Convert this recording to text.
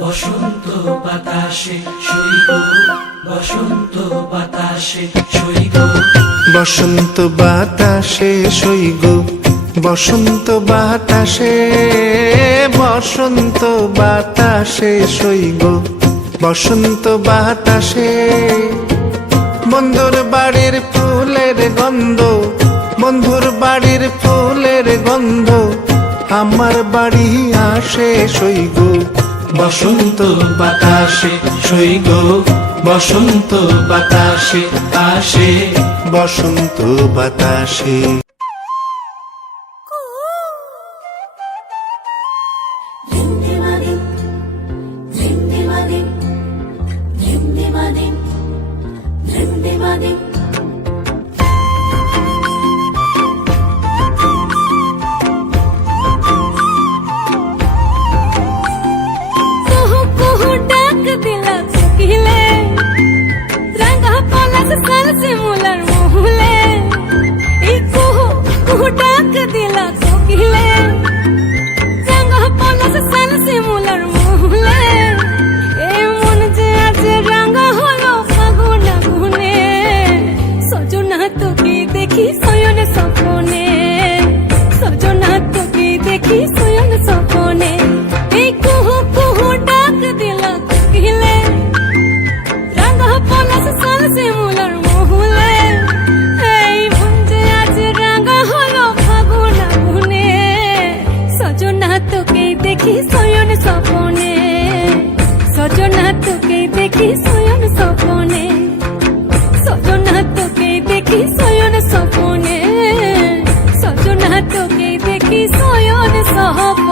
বসন্ত বাতাসে সইব, বসন্ত বাতাসে সইব, বসন্ত বাতাসে সইগ, বসন্ত বাতাসে, বসন্ত বাতাসে সইগ, বসন্ত বাতাসে। বন্ধুর বাড়ির ফুলের গন্ধ, বন্ধুর বাড়ির ফুলের গন্ধ আমার বাড়ি আসে সইগ, বসন্ত বাতাসে সইব, বসন্ত বাতাসে আসে, বসন্ত বাতাসে। সয়ন স্বপনে সজনা তোকে দেখি সয়ন স্বপনে, সজনা তোকে দেখি সয়ন স্বপনে, সজনা তোকে দেখি সয়ন স্বপনে।